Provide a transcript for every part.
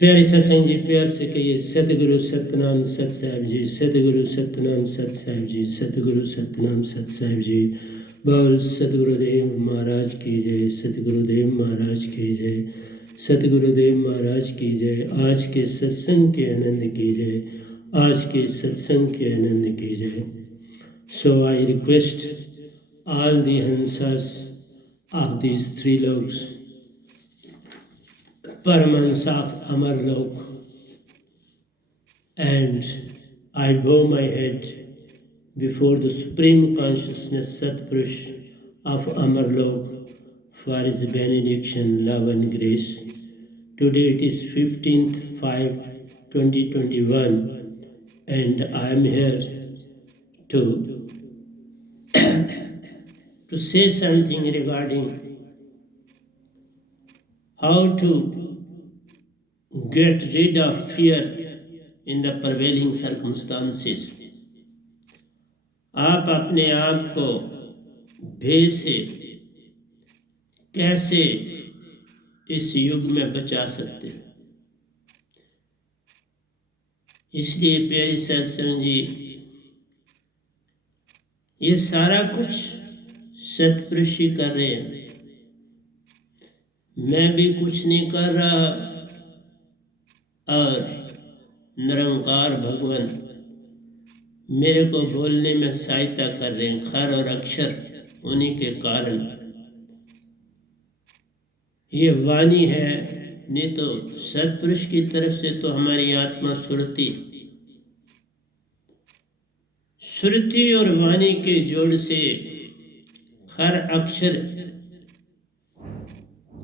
प्यारे सत्संग जी, प्यार से कहिए सतगुरु सतनाम सत साहिब जी, सतगुरु सतनाम सत साहिब जी, सतगुरु सतनाम सत साहिब जी। बोल सतगुरुदेव महाराज की जय, सतगुरुदेव महाराज की जय, सतगुरुदेव महाराज की जय। आज के सत्संग के आनंद की जय, आज के सत्संग के आनंद की जय। So I request all the Hansas of these three loks, Paramahansa of Amarlok, and I bow my head before the Supreme Consciousness Satpurush of Amarlok for his benediction, love and grace. Today it is 15/5/2021 and I am here to say something regarding how to get rid of fear in the prevailing circumstances. आप अपने आप को भय से कैसे इस युग में बचा सकते हैं। इसलिए प्यारी सत्संग जी, ये सारा कुछ सतपुरुष ही कर रहे हैं, मैं भी कुछ नहीं कर रहा और निरंकार भगवान मेरे को बोलने में सहायता कर रहे हैं। खर और अक्षर उन्हीं के कारण ये वाणी है, नहीं तो सतपुरुष की तरफ से तो हमारी आत्मा सुरति और वाणी के जोड़ से खर अक्षर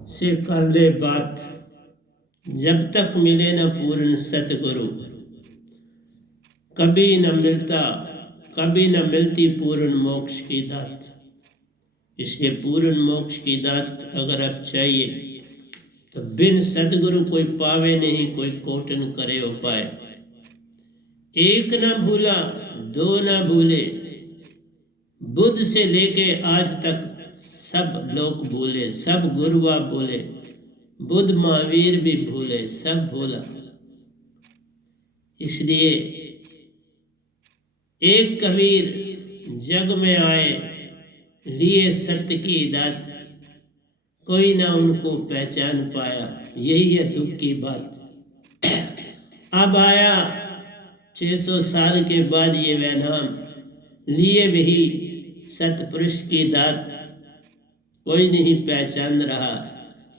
से कर ले बात। जब तक मिले न पूर्ण सतगुरु, कभी न मिलती पूर्ण मोक्ष की दात। इसलिए पूर्ण मोक्ष की दात अगर आप चाहिए तो बिन सदगुरु कोई पावे नहीं, कोई कोटन करे उपाय। एक न भूला दो न भूले, बुद्ध से लेके आज तक सब लोग भूले, सब गुरुआ बोले, बुद्ध महावीर भी भूले, सब भूला। इसलिए एक कबीर जग में आए, लिए सत्य की दात, कोई ना उनको पहचान पाया, यही है दुख की बात। अब आया 600 साल के बाद ये वह नाम, लिए भी सतपुरुष की दात, कोई नहीं पहचान रहा,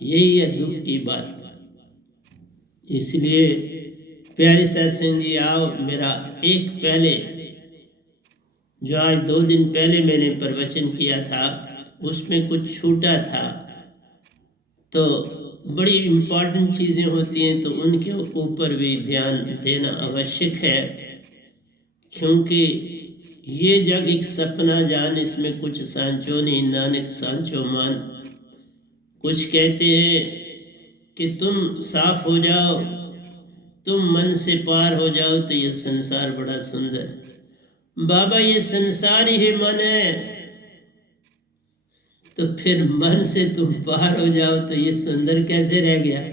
यही है दुख की बात। इसलिए प्यारे सत्संग जी, आओ मेरा एक पहले जो आज 2 दिन पहले मैंने प्रवचन किया था उसमें कुछ छूटा था, तो बड़ी इम्पोर्टेंट चीज़ें होती हैं तो उनके ऊपर भी ध्यान देना आवश्यक है, क्योंकि ये जग एक सपना जान, इसमें कुछ सांचो नहीं, नानक सांचो मान। कुछ कहते हैं कि तुम साफ हो जाओ, तुम मन से पार हो जाओ तो ये संसार बड़ा सुंदर। बाबा ये संसार ही मन है, तो फिर मन से तुम पार हो जाओ तो ये सुंदर कैसे रह गया।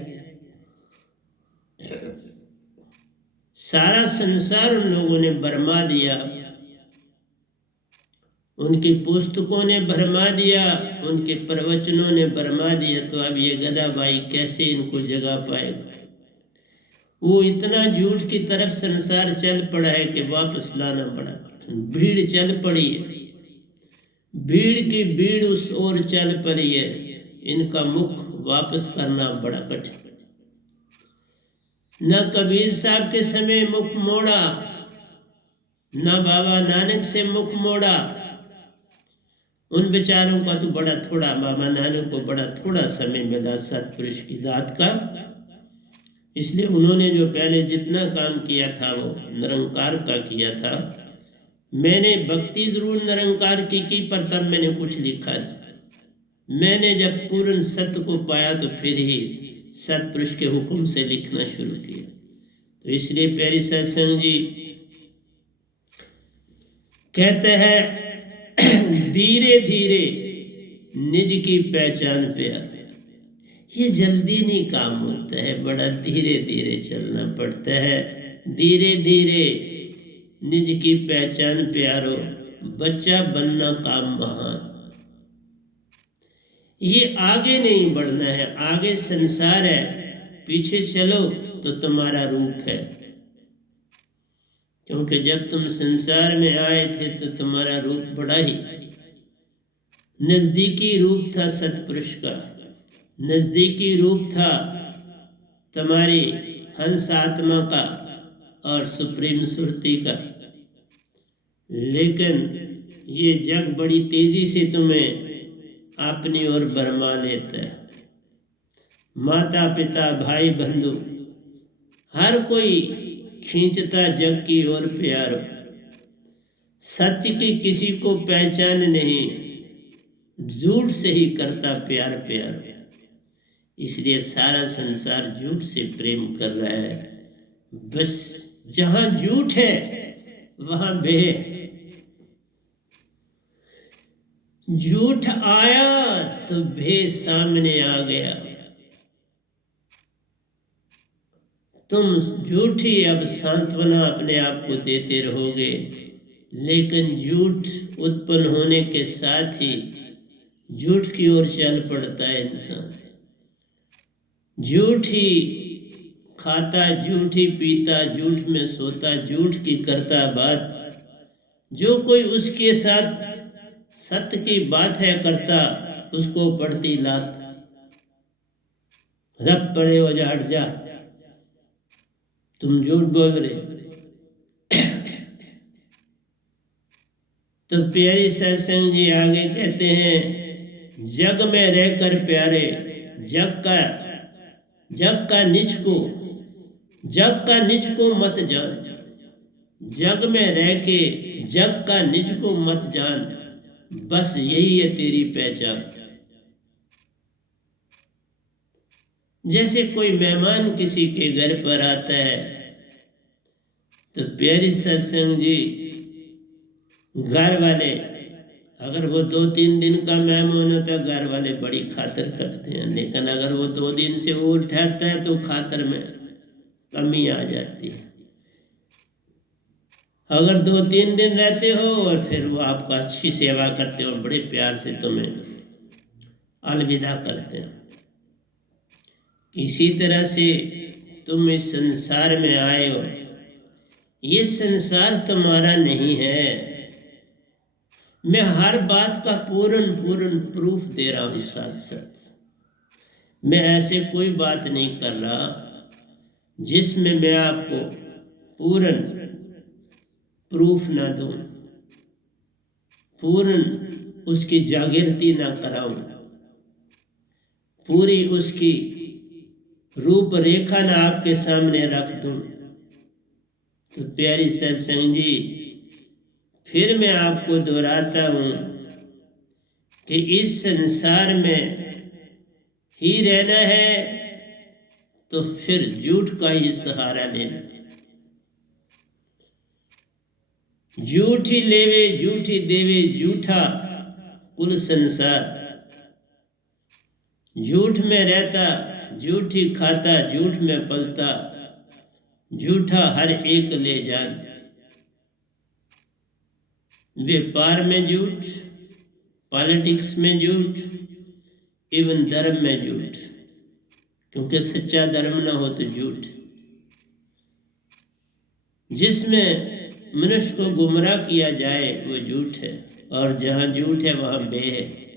सारा संसार उन लोगों ने भरमा दिया, उनकी पुस्तकों ने भरमा दिया, उनके प्रवचनों ने भरमा दिया, तो अब ये गधा भाई कैसे इनको जगा पाएगा। वो इतना झूठ की तरफ संसार चल पड़ा है कि वापस लाना बड़ा कठिन। भीड़ चल पड़ी है, भीड़ की भीड़ उस ओर चल पड़ी है, इनका मुख वापस करना बड़ा कठिन। न कबीर साहब के समय मुख मोड़ा, न बाबा नानक से मुख मोड़ा। उन बेचारों का तो बड़ा थोड़ा, बाबा नानक को बड़ा थोड़ा समय मिला सतपुरुष की दात का, इसलिए उन्होंने जो पहले जितना काम किया था वो निरंकार का किया था। मैंने भक्ति जरूर निरंकार की पर तब मैंने कुछ लिखा नहीं। मैंने जब पूर्ण सत्य को पाया तो फिर ही सतपुरुष के हुक्म से लिखना शुरू किया। तो इसलिए प्यारी सत्संग जी कहते हैं धीरे धीरे निज की पहचान पे आ। ये जल्दी नहीं काम होता है, बड़ा धीरे धीरे चलना पड़ता है। धीरे धीरे निज की पहचान प्यारो, बच्चा बनना काम महान। ये आगे नहीं बढ़ना है, आगे संसार है, पीछे चलो तो तुम्हारा रूप है। क्योंकि जब तुम संसार में आए थे तो तुम्हारा रूप बड़ा ही नजदीकी रूप था सतपुरुष का, नजदीकी रूप था तुम्हारी हंस आत्मा का और सुप्रीम सुरती का। लेकिन ये जग बड़ी तेजी से तुम्हें अपनी ओर बरमा लेता है। माता पिता भाई बंधु हर कोई खींचता जग की ओर प्यारो, सत्य की किसी को पहचान नहीं, झूठ से ही करता प्यार प्यारो। इसलिए सारा संसार झूठ से प्रेम कर रहा है। बस जहां झूठ है वहां बे। झूठ आया तो भे सामने आ गया। तुम झूठी अब सांत्वना अपने आप को देते रहोगे, लेकिन झूठ उत्पन्न होने के साथ ही झूठ की ओर चल पड़ता है इंसान। झूठ ही खाता, झूठ ही पीता, झूठ में सोता, झूठ की करता बात। जो कोई उसके साथ सत्य की बात है करता, उसको पड़ती लात। रब पड़े हो जा, हट जा, तुम झूठ बोल रहे। तो प्यारी सत्संग जी आगे कहते हैं, जग में रहकर प्यारे, जग का निज को मत जान। जग में रह के जग का निज को मत जान, बस यही है तेरी पहचान। जैसे कोई मेहमान किसी के घर पर आता है तो प्यारी सत्संग जी घर वाले, अगर वो 2-3 दिन का मेहमान होता है घर वाले बड़ी खातिर करते हैं, लेकिन अगर वो 2 दिन से और ठहरता है तो खातिर में कमी आ जाती है। अगर 2-3 दिन रहते हो और फिर वो आपका अच्छी सेवा करते हो, बड़े प्यार से तुम्हें अलविदा करते हैं। इसी तरह से तुम इस संसार में आए हो, ये संसार तुम्हारा नहीं है। मैं हर बात का पूर्ण प्रूफ दे रहा हूं इस साथ साथ। मैं ऐसे कोई बात नहीं कर रहा जिसमें मैं आपको पूर्ण प्रूफ ना दूं, पूर्ण उसकी जागृति ना कराऊं, पूरी उसकी रूपरेखा ना आपके सामने रख दूं। तो प्यारी सत्संग जी, फिर मैं आपको दोहराता हूं कि इस संसार में ही रहना है तो फिर झूठ का ही सहारा लेना। झूठी लेवे झूठी देवे झूठा कुल संसार। झूठ में रहता, झूठ ही खाता, झूठ में पलता, झूठा हर एक ले जान। व्यापार में झूठ, पॉलिटिक्स में झूठ, इवन धर्म में झूठ, क्योंकि सच्चा धर्म ना हो तो झूठ। जिसमें मनुष्य को गुमराह किया जाए वो झूठ है, और जहां झूठ है वहां बे है।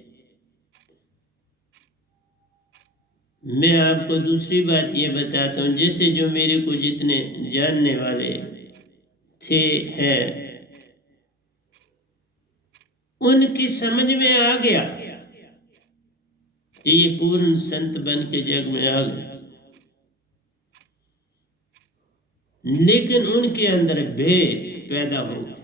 मैं आपको दूसरी बात ये बताता हूँ, जैसे जो मेरे को जितने जानने वाले थे हैं, उनकी समझ में आ गया कि ये पूर्ण संत बन के जग में आ गए, लेकिन उनके अंदर भय पैदा हो गया।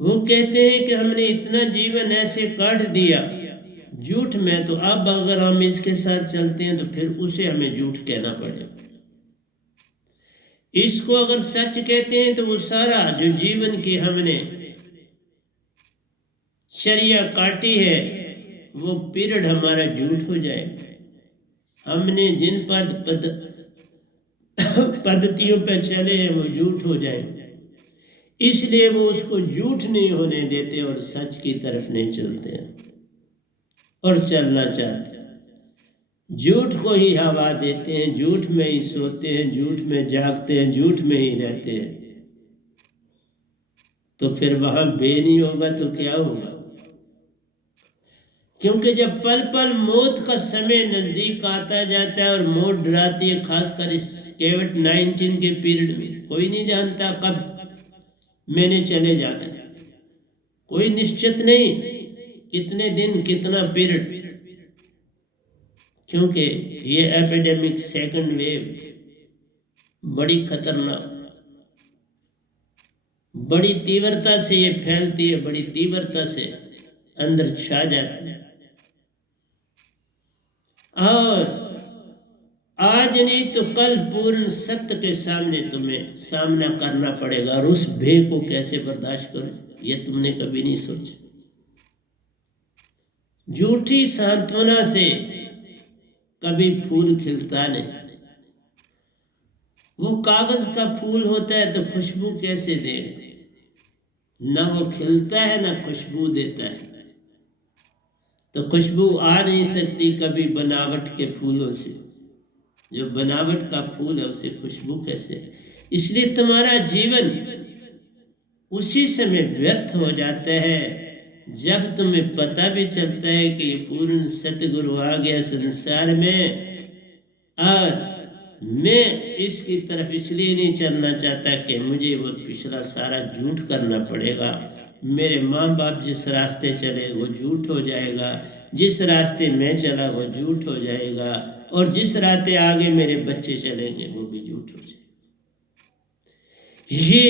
वो कहते हैं कि हमने इतना जीवन ऐसे काट दिया झूठ में, तो अब अगर हम इसके साथ चलते हैं तो फिर उसे हमें झूठ कहना पड़ेगा। इसको अगर सच कहते हैं तो वो सारा जो जीवन की हमने चर्या काटी है वो पीरियड हमारा झूठ हो जाए। हमने जिन पद्धतियों पे चले हैं वो झूठ हो जाए, इसलिए वो उसको झूठ नहीं होने देते और सच की तरफ नहीं चलते हैं और चलना चाहते हैं। झूठ को ही हवा देते हैं, झूठ में ही सोते हैं, झूठ में जागते हैं, झूठ में ही रहते हैं। तो फिर वहां बे नहीं होगा तो क्या होगा? क्योंकि जब पल पल मौत का समय नजदीक आता जाता है और मौत डराती है, खासकर इस कोविड-19 के पीरियड में, कोई नहीं जानता कब मैंने चले जाना है, कोई निश्चित नहीं कितने दिन कितना पीरियड, क्योंकि ये एपिडेमिक सेकंड वेव बड़ी खतरनाक, बड़ी तीव्रता से ये फैलती है, बड़ी तीव्रता से अंदर छा जाती है। और आज नहीं तो कल पूर्ण सत्य के सामने तुम्हें सामना करना पड़ेगा, और उस भय को कैसे बर्दाश्त करो ये तुमने कभी नहीं सोचा। झूठी सांत्वना से कभी फूल खिलता नहीं। वो कागज का फूल होता है तो खुशबू कैसे देगा? ना वो खिलता है ना खुशबू देता है, तो खुशबू आ नहीं सकती कभी बनावट के फूलों से। जो बनावट का फूल है उसे खुशबू कैसे? इसलिए तुम्हारा जीवन उसी समय व्यर्थ हो जाता है जब तुम्हें पता भी चलता है कि पूर्ण सतगुरु आ गया संसार में, और मैं इसकी तरफ इसलिए नहीं चलना चाहता कि मुझे वो पिछला सारा झूठ करना पड़ेगा। मेरे माँ बाप जिस रास्ते चले वो झूठ हो जाएगा, जिस रास्ते मैं चला वो झूठ हो जाएगा, और जिस रास्ते आगे मेरे बच्चे चलेंगे वो भी झूठ हो जाएगा। ये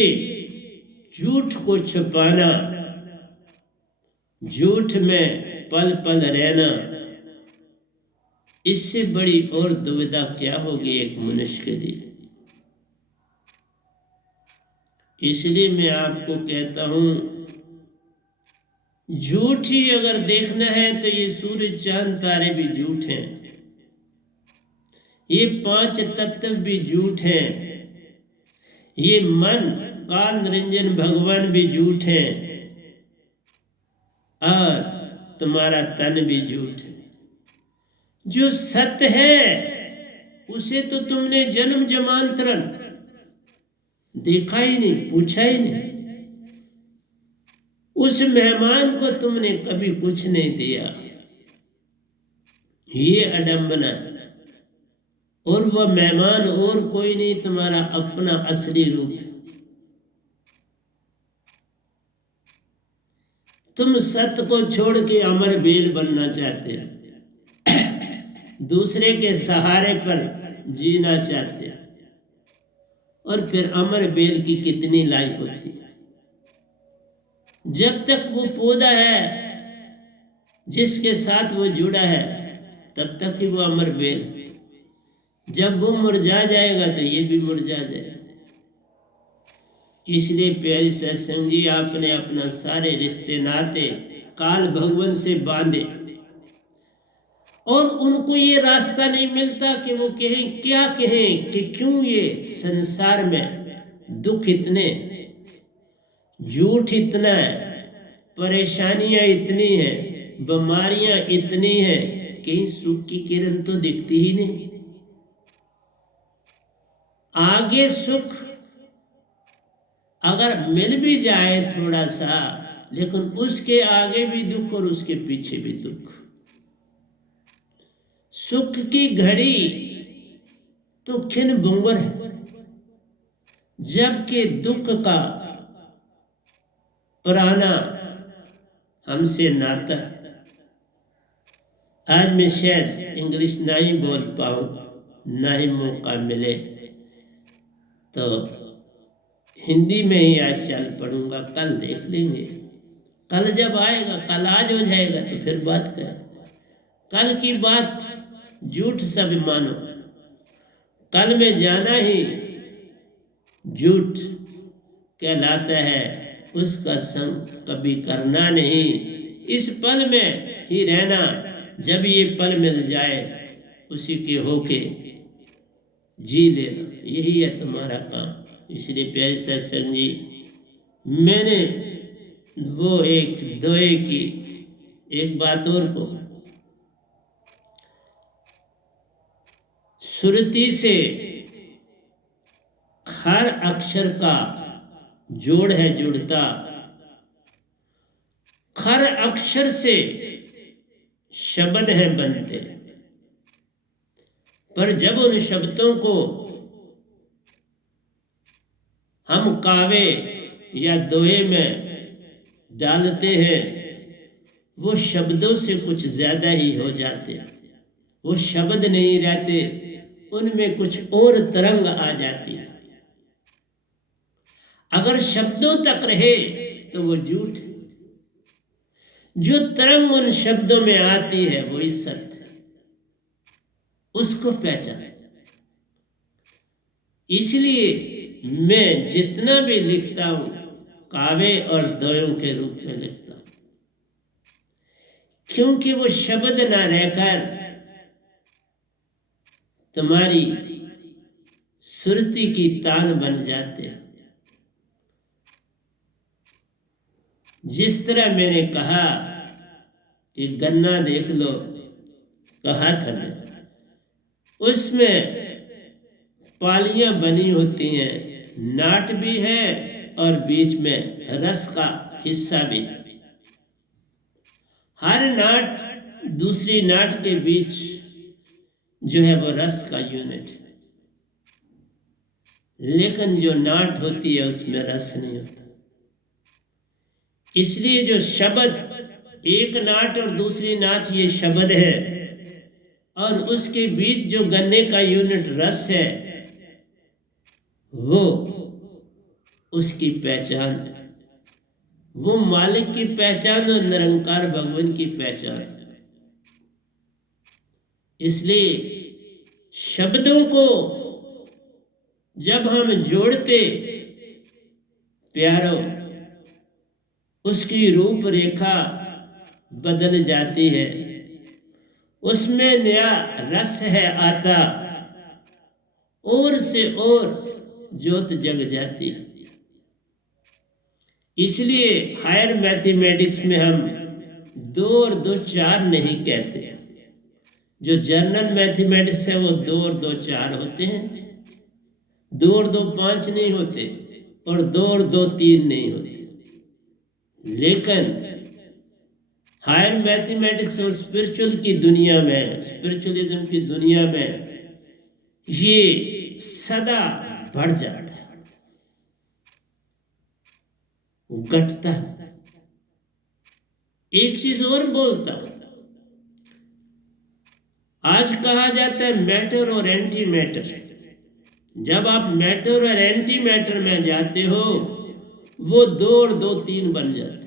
झूठ को छुपाना, झूठ में पल पल रहना, इससे बड़ी और दुविधा क्या होगी एक मनुष्य के लिए। इसलिए मैं आपको कहता हूं, झूठ ही अगर देखना है तो ये सूरज चांद तारे भी झूठ हैं, ये 5 तत्व भी झूठ हैं, ये मन काल निरंजन भगवान भी झूठ हैं, और तुम्हारा तन भी झूठ है। जो सत्य है उसे तो तुमने जन्म जमांतरण देखा ही नहीं, पूछा ही नहीं। उस मेहमान को तुमने कभी कुछ नहीं दिया, ये अडंबना है। और वह मेहमान और कोई नहीं, तुम्हारा अपना असली रूप है। तुम सत्य को छोड़ के अमर बेल बनना चाहते हो, दूसरे के सहारे पर जीना चाहते हैं, और फिर अमर बेल की कितनी लाइफ होती है। जब तक वो पौधा है जिसके साथ वो जुड़ा है तब तक ही वो अमर बेल, जब वो मुरझा जाएगा तो ये भी मुरझा जाएगा। इसलिए प्यारी सत्संग जी, आपने अपना सारे रिश्ते नाते काल भगवान से बांधे, और उनको ये रास्ता नहीं मिलता कि वो कहें, क्या कहें कि क्यों ये संसार में दुख इतने, झूठ इतना है, परेशानियां इतनी हैं, बीमारियां इतनी हैं, कहीं सुख की किरण तो दिखती ही नहीं। आगे सुख अगर मिल भी जाए थोड़ा सा, लेकिन उसके आगे भी दुख और उसके पीछे भी दुख। सुख की घड़ी तो खिन बुंगर है, जबकि दुख का पुराना हमसे नाता। आज मैं शायद इंग्लिश ना ही बोल पाऊं, ना ही मौका मिले, तो हिंदी में ही आज चल पड़ूंगा। कल देख लेंगे, कल जब आएगा, कल आज हो जाएगा तो फिर बात करें। कल की बात झूठ सब मानो, कल में जाना ही झूठ कहलाता है, उसका संग कभी करना नहीं। इस पल में ही रहना, जब ये पल मिल जाए उसी के होके जी लेना, यही है तुम्हारा काम। इसलिए प्यारे सत्संग जी, मैंने वो एक दोए की एक बात और को सुरती से हर अक्षर का जोड़ है जुड़ता, हर अक्षर से शब्द हैं बनते, पर जब उन शब्दों को हम कावे या दोहे में डालते हैं, वो शब्दों से कुछ ज्यादा ही हो जाते हैं। वो शब्द नहीं रहते, उनमें कुछ और तरंग आ जाती है। अगर शब्दों तक रहे तो वो झूठ है, जो तरंग उन शब्दों में आती है वही सत्य, उसको पहचान। इसलिए मैं जितना भी लिखता हूं काव्य और दोयों के रूप में लिखता हूं, क्योंकि वो शब्द ना रहकर तुम्हारी सुरती की तान बन जाते हैं। जिस तरह मैंने कहा कि गन्ना देख लो, कहा था मैंने, उसमें पालियां बनी होती हैं, नाट भी है और बीच में रस का हिस्सा भी। हर नाट दूसरी नाट के बीच जो है वो रस का यूनिट है, लेकिन जो नाट होती है उसमें रस नहीं होता। इसलिए जो शब्द, एक नाट और दूसरी नाट ये शब्द है, और उसके बीच जो गन्ने का यूनिट रस है, वो उसकी पहचान है, वो मालिक की पहचान और निरंकार भगवान की पहचान। इसलिए शब्दों को जब हम जोड़ते प्यारो, उसकी रूपरेखा बदल जाती है, उसमें नया रस है आता, और से और ज्योत जग जाती है। इसलिए हायर मैथमेटिक्स में हम 2 और 2 4 नहीं कहते। जो जनरल मैथमेटिक्स है वो 2 और 2 4 होते हैं, 2 और 2 5 नहीं होते, और 2 और 2 3 नहीं होते। लेकिन हायर मैथमेटिक्स और स्पिरिचुअल की दुनिया में, स्पिरिचुअलिज्म की दुनिया में ये सदा बढ़ जाता है, घटता है। एक चीज और बोलता हूं, आज कहा जाता है मैटर और एंटी मैटर। जब आप मैटर और एंटी मैटर में जाते हो, वो 2 और 2 3 बन जाते हैं।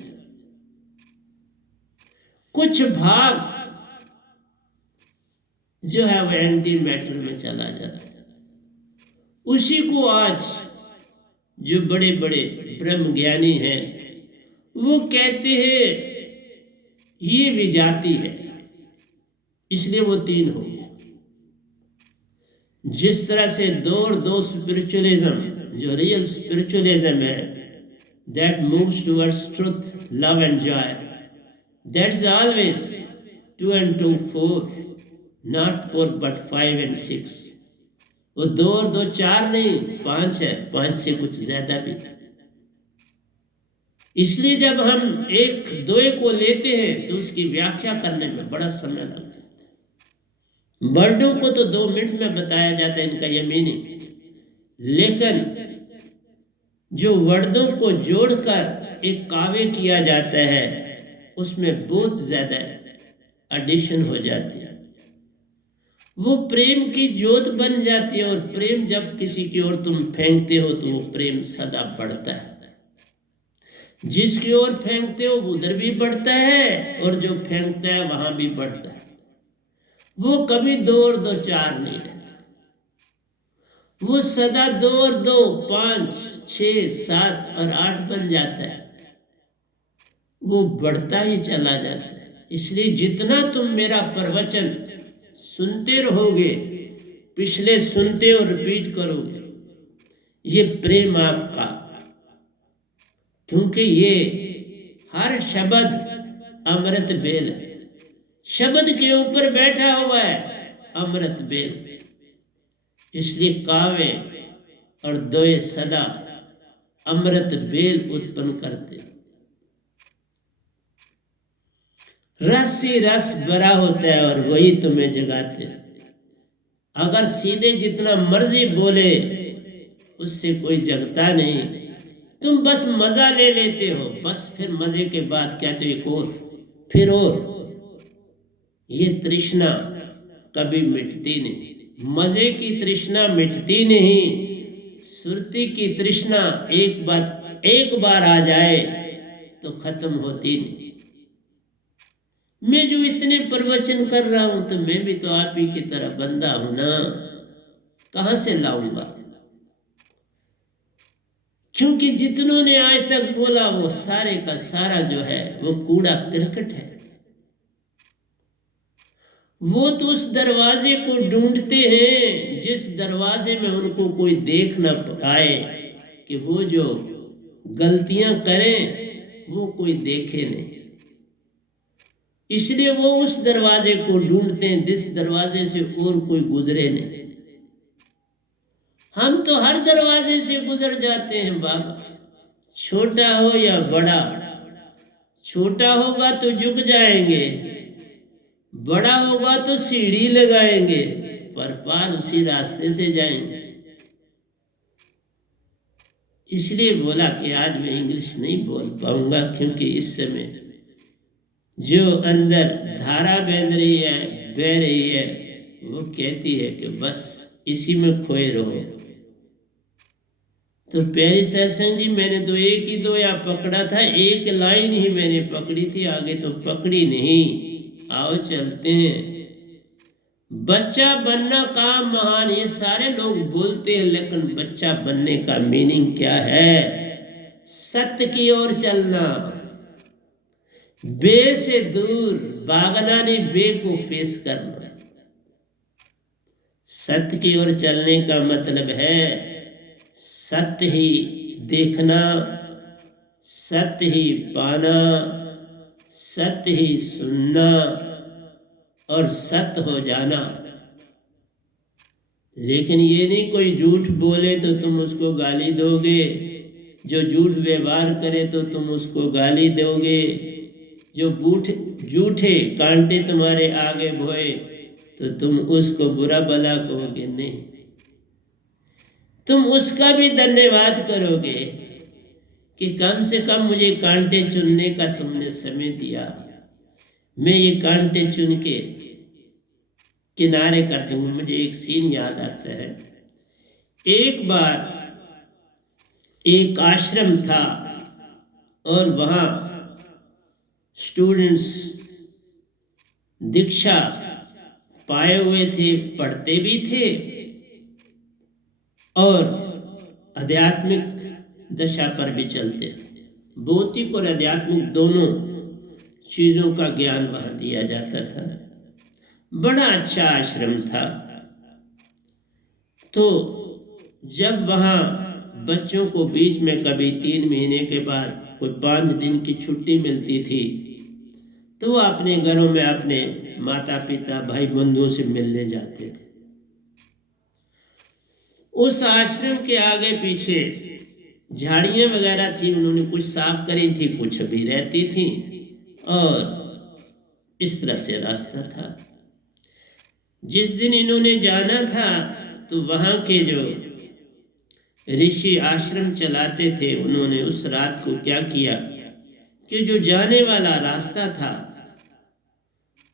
कुछ भाग जो है वो एंटी मैटर में चला जाता है। उसी को आज जो बड़े बड़े ब्रह्म ज्ञानी हैं वो कहते हैं ये विजाती है, इसलिए वो 3 हो गया। जिस तरह से 2 और 2 स्पिरिचुअलिज्म, जो रियल स्पिरिचुअलिज्म है, that moves towards truth, love and Joy, that's always 2 and 2 4, not 4 but 5 and 6। वो 2 और 2 4 नहीं, 5 है, 5 से कुछ ज्यादा भी। इसलिए जब हम एक दोए को लेते हैं तो उसकी व्याख्या करने में बड़ा समय लगता है। वर्डों को तो 2 मिनट में बताया जाता है इनका ये मीनिंग, लेकिन जो वर्डों को जोड़कर एक काव्य किया जाता है उसमें बहुत ज्यादा एडिशन हो जाती है। वो प्रेम की ज्योत बन जाती है, और प्रेम जब किसी की ओर तुम फेंकते हो तो वो प्रेम सदा बढ़ता है। जिसकी ओर फेंकते हो उधर भी बढ़ता है, और जो फेंकता है वहां भी बढ़ता है। वो कभी 2 और 2 4 नहीं रहता, वो सदा 2 और 2 5 6 7 और 8 बन जाता है। वो बढ़ता ही चला जाता है। इसलिए जितना तुम मेरा प्रवचन सुनते रहोगे, पिछले सुनते और रिपीट करोगे, ये प्रेम आपका, क्योंकि ये हर शब्द अमृत बेल है, शब्द के ऊपर बैठा हुआ है अमृत बेल। इसलिए काव्य और दोए सदा अमृत बेल उत्पन्न करते। रस ही रस भरा होता है और वही तुम्हें जगाते। अगर सीधे जितना मर्जी बोले उससे कोई जगता नहीं, तुम बस मजा ले लेते हो, बस फिर मजे के बाद क्या तो एक और, फिर और। ये तृष्णा कभी मिटती नहीं, मजे की तृष्णा मिटती नहीं, सुरती की तृष्णा एक बार आ जाए तो खत्म होती नहीं। मैं जो इतने प्रवचन कर रहा हूं तो मैं भी तो आप ही की तरह बंदा हूं ना, कहां से लाऊंगा? क्योंकि जितनों ने आज तक बोला वो सारे का सारा जो है वो कूड़ा करकट है। वो तो उस दरवाजे को ढूंढते हैं जिस दरवाजे में उनको कोई देख ना पाए, कि वो जो गलतियां करें वो कोई देखे नहीं। इसलिए वो उस दरवाजे को ढूंढते हैं जिस दरवाजे से और कोई गुजरे नहीं। हम तो हर दरवाजे से गुजर जाते हैं बाबा, छोटा हो या बड़ा। छोटा होगा तो झुक जाएंगे, बड़ा होगा तो सीढ़ी लगाएंगे, पर पार उसी रास्ते से जाएंगे। इसलिए बोला कि आज मैं इंग्लिश नहीं बोल पाऊंगा, क्योंकि इस समय जो अंदर धारा बह रही है वो कहती है कि बस इसी में खोए रहो। तो प्यारी सत्संग जी, मैंने तो एक ही दो या पकड़ा था, एक लाइन ही मैंने पकड़ी थी, आगे तो पकड़ी नहीं। आओ चलते हैं। बच्चा बनना काम महान, ये सारे लोग बोलते हैं, लेकिन बच्चा बनने का मीनिंग क्या है? सत्य की ओर चलना, बे से दूर भागना नहीं, बे को फेस करना। सत्य की ओर चलने का मतलब है सत्य ही देखना, सत्य ही पाना, सत्य ही सुनना और सत्य हो जाना। लेकिन ये नहीं कोई झूठ बोले तो तुम उसको गाली दोगे, जो झूठ व्यवहार करे तो तुम उसको गाली दोगे, जो झूठे कांटे तुम्हारे आगे बोए तो तुम उसको बुरा भला कहोगे नहीं, तुम उसका भी धन्यवाद करोगे कि कम से कम मुझे कांटे चुनने का तुमने समय दिया, मैं ये कांटे चुन के किनारे कर दूंगा। मुझे एक सीन याद आता है, एक बार एक आश्रम था और वहाँ स्टूडेंट्स दीक्षा पाए हुए थे, पढ़ते भी थे और आध्यात्मिक दशा पर भी चलते थे। भौतिक और आध्यात्मिक दोनों चीजों का ज्ञान वहां दिया जाता था। बड़ा अच्छा आश्रम था। तो जब वहां बच्चों को बीच में कभी 3 महीने के बाद कोई 5 दिन की छुट्टी मिलती थी, तो वो अपने घरों में अपने माता पिता भाई बंधुओं से मिलने जाते थे। उस आश्रम के आगे पीछे झाड़ियां वगैरह थी, उन्होंने कुछ साफ करी थी, कुछ भी रहती थी, और इस तरह से रास्ता था। जिस दिन इन्होंने जाना था तो वहां के जो ऋषि आश्रम चलाते थे, उन्होंने उस रात को क्या किया कि जो जाने वाला रास्ता था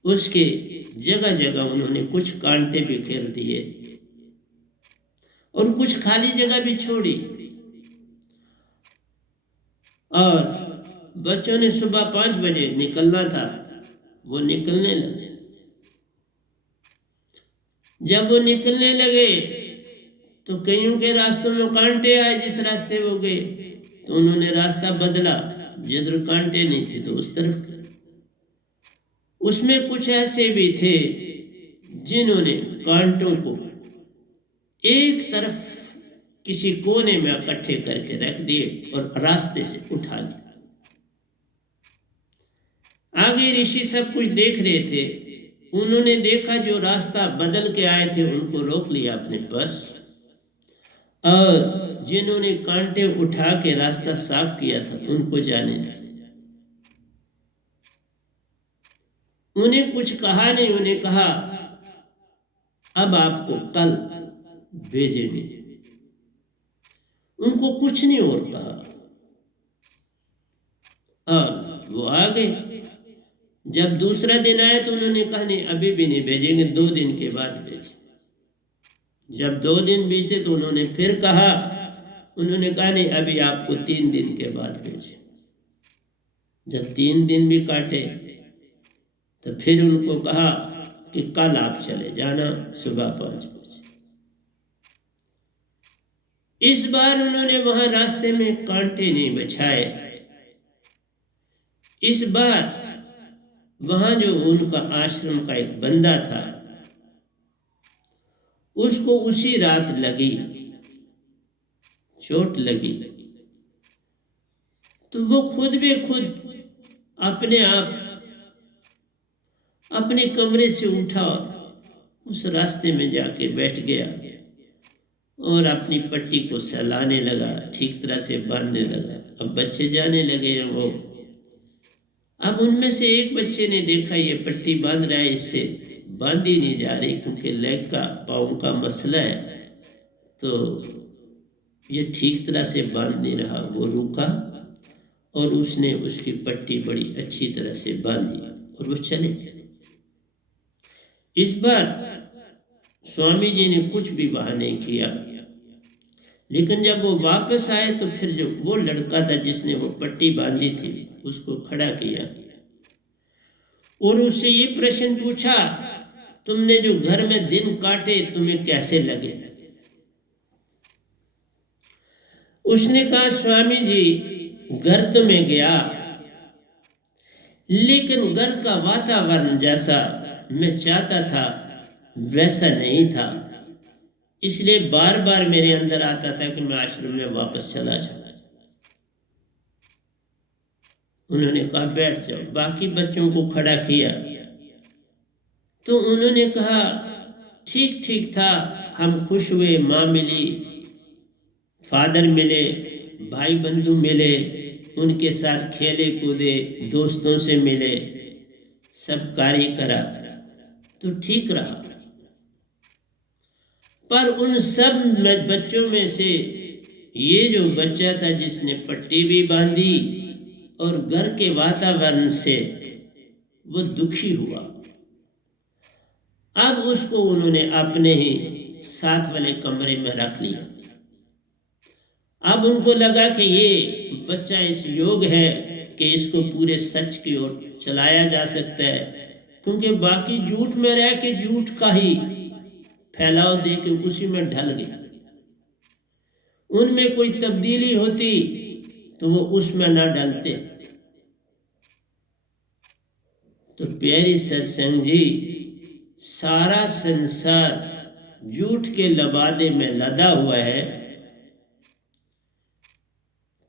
उसके जगह जगह उन्होंने कुछ कांटे बिखेर दिए और कुछ खाली जगह भी छोड़ी। और बच्चों ने सुबह 5 बजे निकलना था, वो निकलने लगे। जब वो निकलने लगे तो कईयों के रास्तों में कांटे आए, जिस रास्ते वो गए तो उन्होंने रास्ता बदला, जिधर कांटे नहीं थे तो उस तरफ कर। उसमें कुछ ऐसे भी थे जिन्होंने कांटों को एक तरफ किसी कोने में इकट्ठे करके रख दिए और रास्ते से उठा लिया। आगे ऋषि सब कुछ देख रहे थे। उन्होंने देखा जो रास्ता बदल के आए थे उनको रोक लिया अपने पास, और जिन्होंने कांटे उठा के रास्ता साफ किया था उनको जाने दिया। उन्हें कुछ कहा नहीं। उन्हें कहा अब आपको कल भेजेंगे। उनको कुछ नहीं और कहा और वो आ गए। जब दूसरा दिन आया तो उन्होंने कहा नहीं अभी भी नहीं भेजेंगे, 2 दिन के बाद भेजें। जब 2 दिन बीते तो उन्होंने फिर कहा, उन्होंने कहा नहीं अभी आपको 3 दिन के बाद भेजें। जब 3 दिन भी काटे तो फिर उनको कहा कि कल आप चले जाना सुबह 5 बजे। इस बार उन्होंने वहां रास्ते में कांटे नहीं बछाए। इस बार वहां जो उनका आश्रम का एक बंदा था उसको उसी रात लगी, चोट लगी। तो वो खुद भी खुद अपने आप अपने कमरे से उठा और उस रास्ते में जाके बैठ गया और अपनी पट्टी को सहलाने लगा, ठीक तरह से बांधने लगा। अब बच्चे जाने लगे हैं वो। अब उनमें से एक बच्चे ने देखा ये पट्टी बांध रहा है, इससे बांधी नहीं जा रही क्योंकि लेग का पाँव का मसला है, तो ये ठीक तरह से बांध नहीं रहा। वो रुका और उसने उसकी पट्टी बड़ी अच्छी तरह से बांधी और वो चले गए। इस बार स्वामी जी ने कुछ भी वहां नहीं किया, लेकिन जब वो वापस आए तो फिर जो वो लड़का था जिसने वो पट्टी बांधी थी उसको खड़ा किया और उससे ये प्रश्न पूछा, तुमने जो घर में दिन काटे तुम्हें कैसे लगे? उसने कहा स्वामी जी घर तो मैं गया, लेकिन घर का वातावरण जैसा मैं चाहता था वैसा नहीं था, इसलिए बार बार मेरे अंदर आता था कि मैं आश्रम में वापस चला जाऊं। उन्होंने कहा बैठ जाओ। बाकी बच्चों को खड़ा किया तो उन्होंने कहा ठीक ठीक था, हम खुश हुए। माँ मिली, फादर मिले, भाई बंधु मिले, उनके साथ खेले कूदे, दोस्तों से मिले, सब कार्य करा तो ठीक रहा। पर उन सब बच्चों में से ये जो बच्चा था जिसने पट्टी भी बांधी और घर के वातावरण से वो दुखी हुआ। अब उसको उन्होंने अपने ही साथ वाले कमरे में रख लिया। अब उनको लगा कि ये बच्चा इस योग है कि इसको पूरे सच की ओर चलाया जा सकता है, क्योंकि बाकी झूठ में रह के झूठ का ही फैलाव दे के उसी में ढल गया। उनमें कोई तब्दीली होती तो वो उसमें ना डलते। तो प्यारी सत्संग जी, सारा संसार झूठ के लबादे में लदा हुआ है।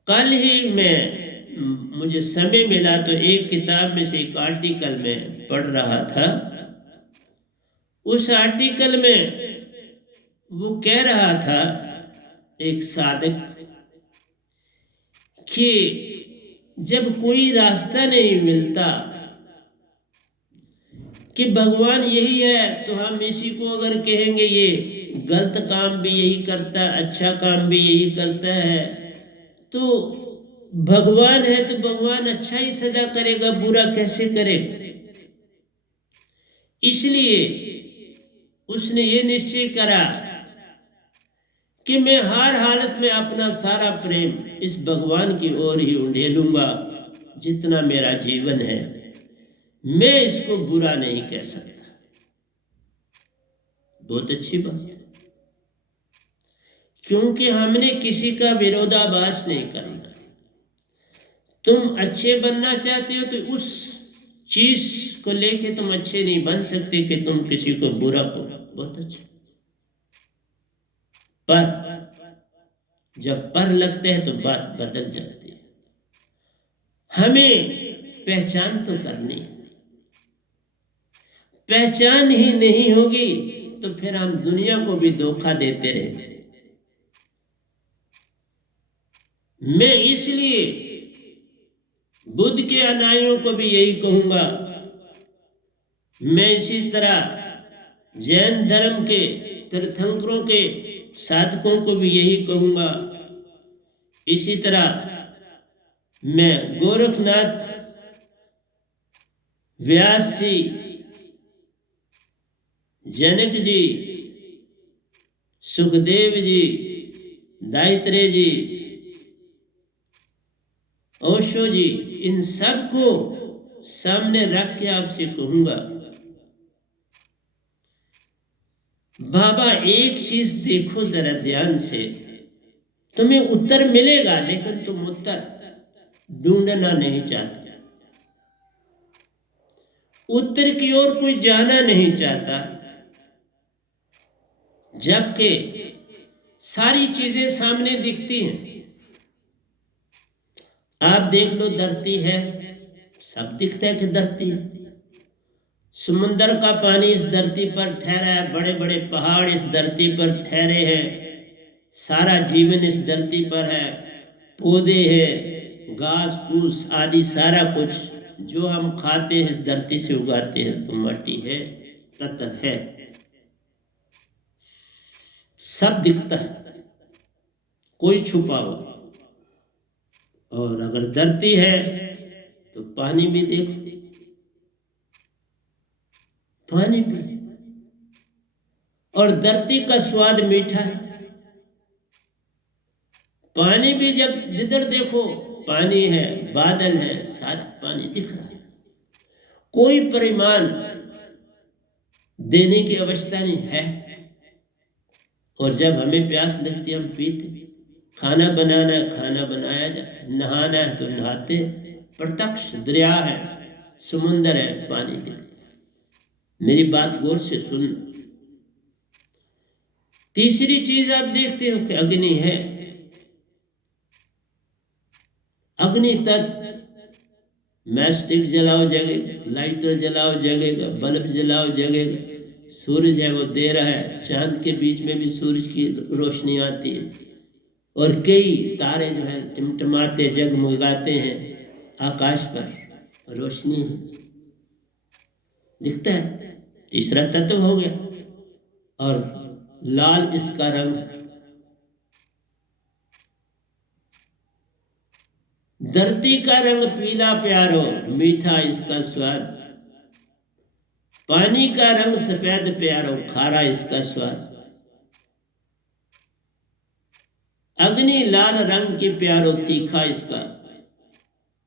कल ही मुझे समय मिला तो एक किताब में से एक आर्टिकल में पढ़ रहा था। उस आर्टिकल में वो कह रहा था एक साधक कि जब कोई रास्ता नहीं मिलता कि भगवान यही है तो हम इसी को अगर कहेंगे ये गलत काम भी यही करता है, अच्छा काम भी यही करता है, तो भगवान है तो भगवान अच्छा ही सजा करेगा, बुरा कैसे करेगा? इसलिए उसने ये निश्चय करा कि मैं हर हालत में अपना सारा प्रेम इस भगवान की ओर ही उंडेलूंगा। जितना मेरा जीवन है मैं इसको बुरा नहीं कह सकता। बहुत अच्छी बात है, क्योंकि हमने किसी का विरोधाभास नहीं करना। तुम अच्छे बनना चाहते हो तो उस चीज को लेके तुम अच्छे नहीं बन सकते कि तुम किसी को बुरा को बहुत अच्छा। पर जब पर लगते हैं तो बात बदल जाती है। हमें पहचान तो करनी है। पहचान ही नहीं होगी तो फिर हम दुनिया को भी धोखा देते रहेंगे। मैं इसलिए बुद्ध के अनुयायियों को भी यही कहूंगा, मैं इसी तरह जैन धर्म के तीर्थंकरों के साधकों को भी यही कहूंगा, इसी तरह मैं गोरखनाथ, व्यास जी, जनक जी, सुखदेव जी, दायत्रेय जी, ओशो जी, इन सबको सामने रख के आपसे कहूंगा, बाबा एक चीज देखो जरा ध्यान से, तुम्हें उत्तर मिलेगा लेकिन तुम उत्तर ढूंढना नहीं चाहते, उत्तर की ओर कोई जाना नहीं चाहता, जबकि सारी चीजें सामने दिखती हैं। आप देख लो, धरती है, सब दिखता है कि धरती है। समुद्र का पानी इस धरती पर ठहरा है, बड़े बड़े पहाड़ इस धरती पर ठहरे हैं, सारा जीवन इस धरती पर है, पौधे हैं, घास फूस आदि सारा कुछ जो हम खाते हैं इस धरती से उगाते हैं, तो माटी है, तत्व है, सब दिखता है, कोई छुपा हुआ। और अगर धरती है तो पानी भी देखो, पानी भी, और धरती का स्वाद मीठा है, पानी भी जब जिधर देखो पानी है, बादल है, सारा पानी दिख रहा है, कोई परिमाण देने की अवस्था नहीं है। और जब हमें प्यास लगती है हम पीते, खाना बनाना है खाना बनाया जाए, नहाना है तो नहाते, प्रत्यक्ष दरिया है, समुंदर है, पानी दिखता। मेरी बात गौर से सुन। तीसरी चीज आप देखते हो कि अग्नि है, अग्नि तत्व, मैस्टिक जलाओ जगेगा, लाइटर जलाओ जगेगा, बल्ब जलाओ जगेगा, सूरज है वो दे रहा है, चांद के बीच में भी सूरज की रोशनी आती है, और कई तारे जो है टिमटिमाते जगमगाते हैं आकाश पर, रोशनी दिखता है। तीसरा तत्व हो गया। और लाल इसका रंग, धरती का रंग पीला प्यारो मीठा इसका स्वाद, पानी का रंग सफेद प्यारो खारा इसका स्वाद, अग्नि लाल रंग की प्यारो तीखा इसका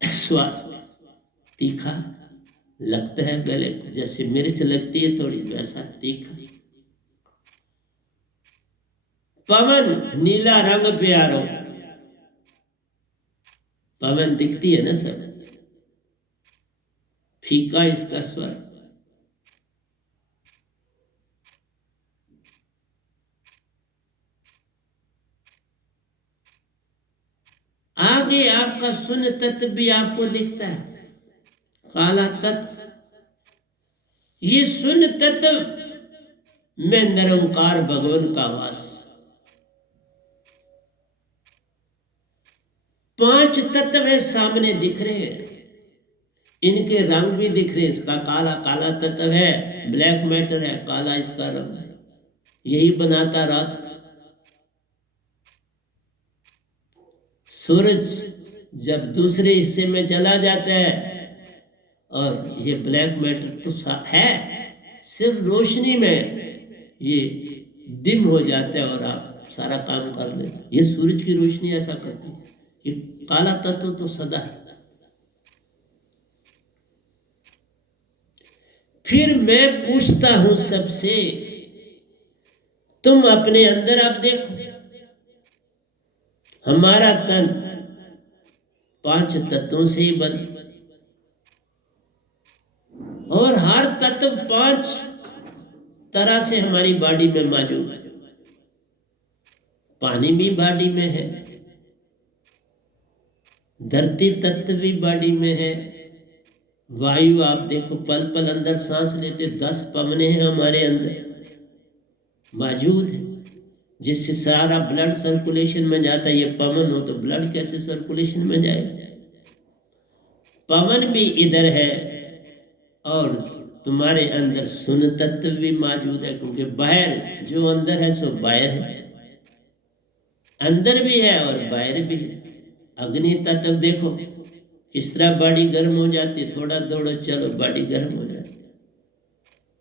स्वाद, तीखा लगता है गले को, जैसे मिर्च लगती है थोड़ी, वैसा तीखा। पवन नीला रंग प्यारो, पवन दिखती है ना सब, फीका इसका स्वाद। आगे आपका शून्य तत्व भी आपको दिखता है, काला तत्व। ये शून्य तत्व में निरंकार भगवान का वास, 5 तत्व है सामने दिख रहे हैं, इनके रंग भी दिख रहे हैं। इसका काला काला तत्व है, ब्लैक मैटर है, काला इसका रंग है, यही बनाता रात। सूरज जब दूसरे हिस्से में चला जाता है और ये ब्लैक मैटर तो है, सिर्फ रोशनी में ये डिम हो जाता है और आप सारा काम कर लेते। ये सूरज की रोशनी ऐसा करती है। ये काला तत्व तो सदा है। फिर मैं पूछता हूं सबसे, तुम अपने अंदर आप देखो, हमारा तन 5 तत्वों से ही बनी, और हर तत्व 5 तरह से हमारी बॉडी में मौजूद है। पानी भी बॉडी में है, धरती तत्व भी बॉडी में है, वायु आप देखो पल पल अंदर सांस लेते, 10 पवने हैं हमारे अंदर मौजूद है, जिससे सारा ब्लड सर्कुलेशन में जाता है। ये पवन हो तो ब्लड कैसे सर्कुलेशन में जाएगा? पवन भी इधर है, और तुम्हारे अंदर सुन तत्व भी मौजूद है, क्योंकि बाहर जो अंदर है सो बाहर है, अंदर भी है और बाहर भी है। अग्नि तत्व देखो किस तरह बॉडी गर्म हो जाती है, थोड़ा दौड़ो चलो बॉडी गर्म हो जाती है।